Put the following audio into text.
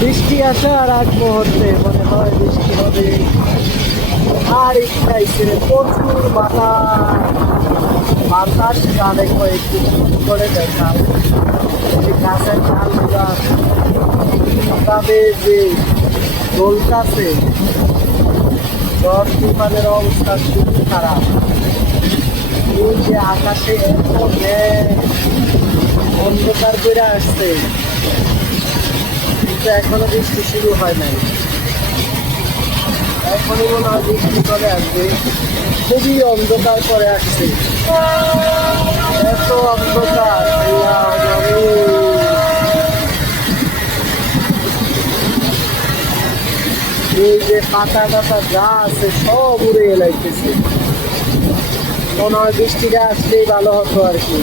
বৃষ্টি আসার আগ মুহূর্তে মনে হয় বৃষ্টি হবে। আর ইচ্ছাইছে প্রচুর বাতাস গানে কয়েকটু করে দেখায় যে গাছের ডালগুলা তাদের যে দোলতাছে। ঝড় তুফানের অবস্থা খুবই খারাপ। এই যে আকাশে এত অন্ধকার করে আসছে, কিন্তু এখনো বৃষ্টি শুরু হয় নাই। এখনই মনে হয় বৃষ্টি চলে আসবে। খুবই অন্ধকার করে আসছে, এত অন্ধকার। এই যে পাতা টাতা যা আছে সব উড়ে এলাইতেছে। মনে হয় বৃষ্টিটা আসলেই ভালো হতো আর কি।